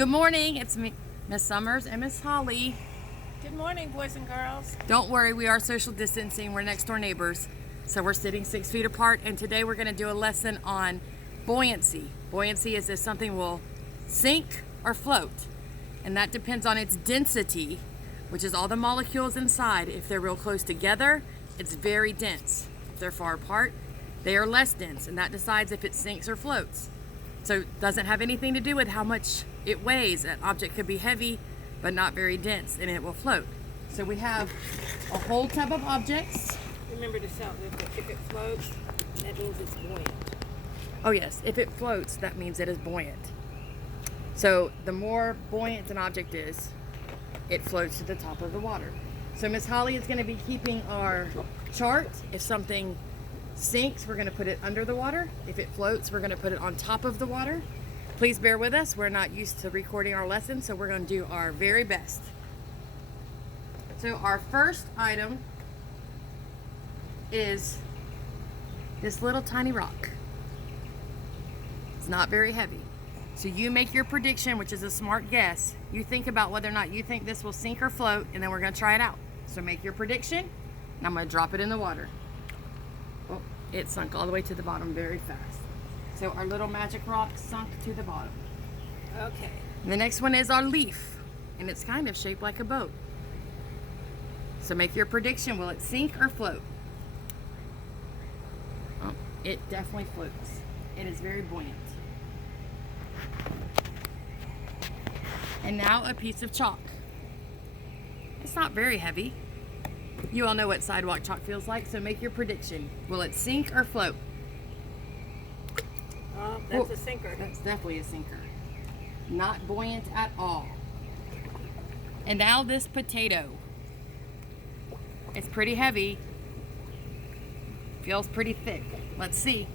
Good morning, it's me, Miss Summers and Miss Holly. Good morning, boys and girls. Don't worry, we are social distancing. We're next door neighbors. So we're sitting 6 feet apart, and today we're gonna do a lesson on buoyancy. Buoyancy is if something will sink or float, and that depends on its density, which is all the molecules inside. If they're real close together, it's very dense. If they're far apart, they are less dense, and that decides if it sinks or floats. So it doesn't have anything to do with how much it weighs. An object could be heavy, but not very dense, and it will float. So we have a whole tub of objects. Remember to shout that if it floats, that means it's buoyant. Oh yes, if it floats, that means it is buoyant. So the more buoyant an object is, it floats to the top of the water. So Miss Holly is going to be keeping our chart. If something sinks, we're going to put it under the water. If it floats, we're going to put it on top of the water. Please bear with us. We're not used to recording our lesson, so we're going to do our very best. So our first item is this little tiny rock. It's not very heavy. So you make your prediction, which is a smart guess. You think about whether or not you think this will sink or float, and then we're going to try it out. So make your prediction, and I'm going to drop it in the water. Oh, it sunk all the way to the bottom very fast. So our little magic rock sunk to the bottom. Okay. And the next one is our leaf, and it's kind of shaped like a boat. So make your prediction. Will it sink or float? Oh, it definitely floats. It is very buoyant. And now a piece of chalk. It's not very heavy. You all know what sidewalk chalk feels like, so make your prediction. Will it sink or float? That's a sinker. That's definitely a sinker. Not buoyant at all. And now this potato. It's pretty heavy. Feels pretty thick. Let's see.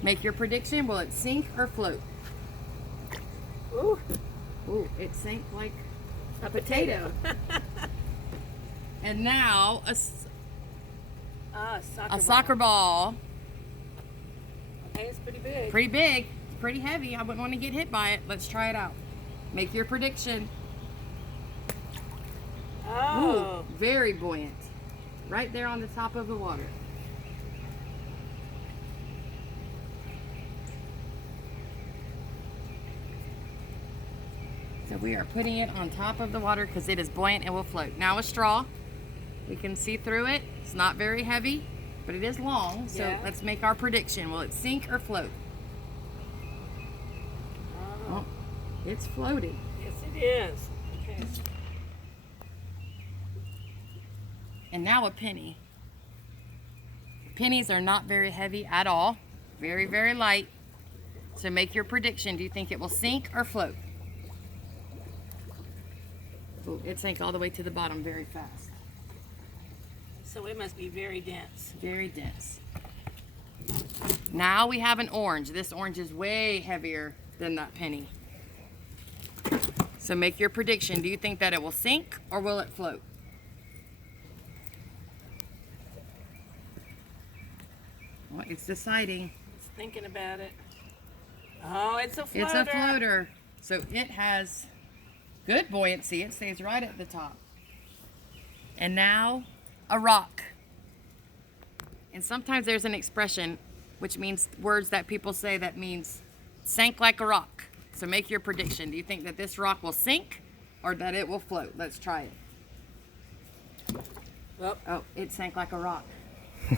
Make your prediction. Will it sink or float? Ooh. Ooh, it sank like a potato. And now a soccer ball. Okay, it's pretty big. Pretty big. It's pretty heavy. I wouldn't want to get hit by it. Let's try it out. Make your prediction. Oh. Ooh, very buoyant. Right there on the top of the water. So we are putting it on top of the water because it is buoyant and will float. Now a straw. We can see through it. It's not very heavy, but it is long. So Yeah. let's make our prediction. Will it sink or float? Oh, it's floating. Yes, it is. Okay. And now a penny. Pennies are not very heavy at all. Very, very light. So make your prediction. Do you think it will sink or float? Oh, it sank all the way to the bottom very fast. So it must be very dense. Very dense. Now we have an orange. This orange is way heavier than that penny. So make your prediction. Do you think that it will sink or will it float? Well, it's deciding. It's thinking about it. Oh, it's a floater. It's a floater. So it has good buoyancy. It stays right at the top. And now a rock. And sometimes there's an expression which means words that people say that means sank like a rock. So make your prediction. Do you think that this rock will sink or that it will float? Let's try it. Oh, it sank like a rock.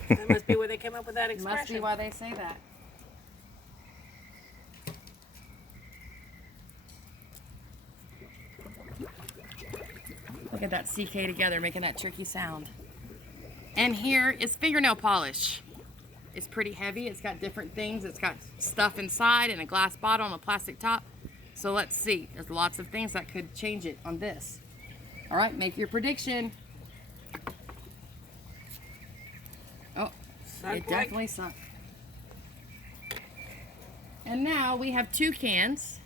That must be where they came up with that expression. Must be why they say that. Look at that CK together making that tricky sound. And here is fingernail polish. It's pretty heavy. It's got different things. It's got stuff inside and a glass bottle and a plastic top. So let's see. There's lots of things that could change it on this. All right, make your prediction. Oh, it definitely sunk. And now we have two cans.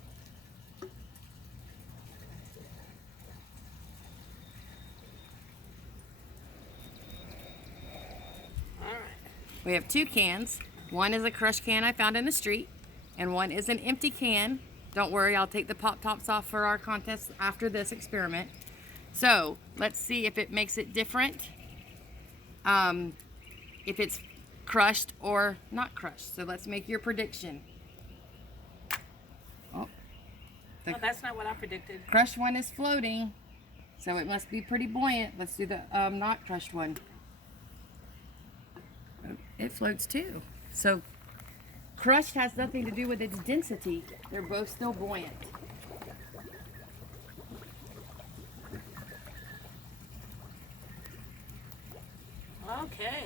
We have two cans. One is a crush can I found in the street, and one is an empty can Don't worry, I'll take the pop tops off for our contest after this experiment. So let's see if it makes it different. If it's crushed or not crushed. So let's make your prediction. Oh, Oh, that's not what I predicted. crushed one is floating, so it must be pretty buoyant. Let's do the not crushed one. Oh, it floats too. So crushed has nothing to do with its density. They're both still buoyant. Okay.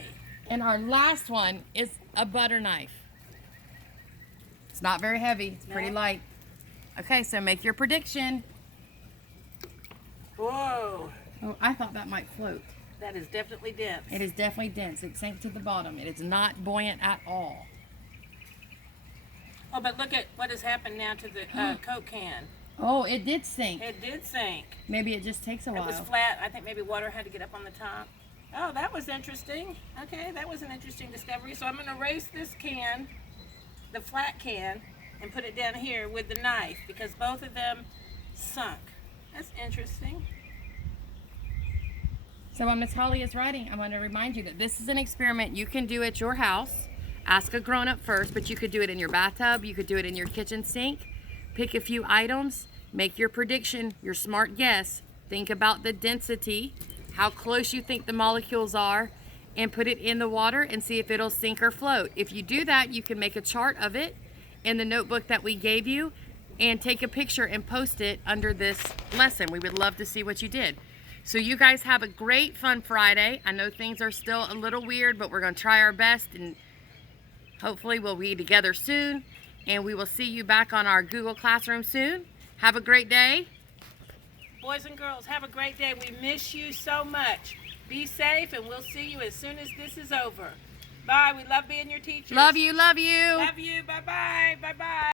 And our last one is a butter knife. It's not very heavy. It's pretty No. light. Okay, so make your prediction. Whoa. Oh, I thought that might float. That is definitely dense. It is definitely dense. It sank to the bottom. It is not buoyant at all. Oh, but look at what has happened now to the Coke can. Oh, it did sink. It did sink. Maybe it just takes a It while. was flat. I think maybe water had to get up on the top. Oh, that was interesting. Okay, that was an interesting discovery. So I'm going to erase this can, the flat can, and put it down here with the knife because both of them sunk. That's interesting. So while Miss Holly is writing, I want to remind you that this is an experiment you can do at your house. Ask a grown-up first, but you could do it in your bathtub. You could do it in your kitchen sink. Pick a few items. Make your prediction, your smart guess. Think about the density, how close you think the molecules are, and put it in the water and see if it'll sink or float. If you do that, you can make a chart of it in the notebook that we gave you and take a picture and post it under this lesson. We would love to see what you did. So you guys have a great fun Friday. I know things are still a little weird, but we're going to try our best, and hopefully we'll be together soon, and we will see you back on our Google Classroom soon. Have a great day. Boys and girls, have a great day. We miss you so much. Be safe, and we'll see you as soon as this is over. Bye. We love being your teachers. Love you, love you. Love you. Bye-bye. Bye-bye.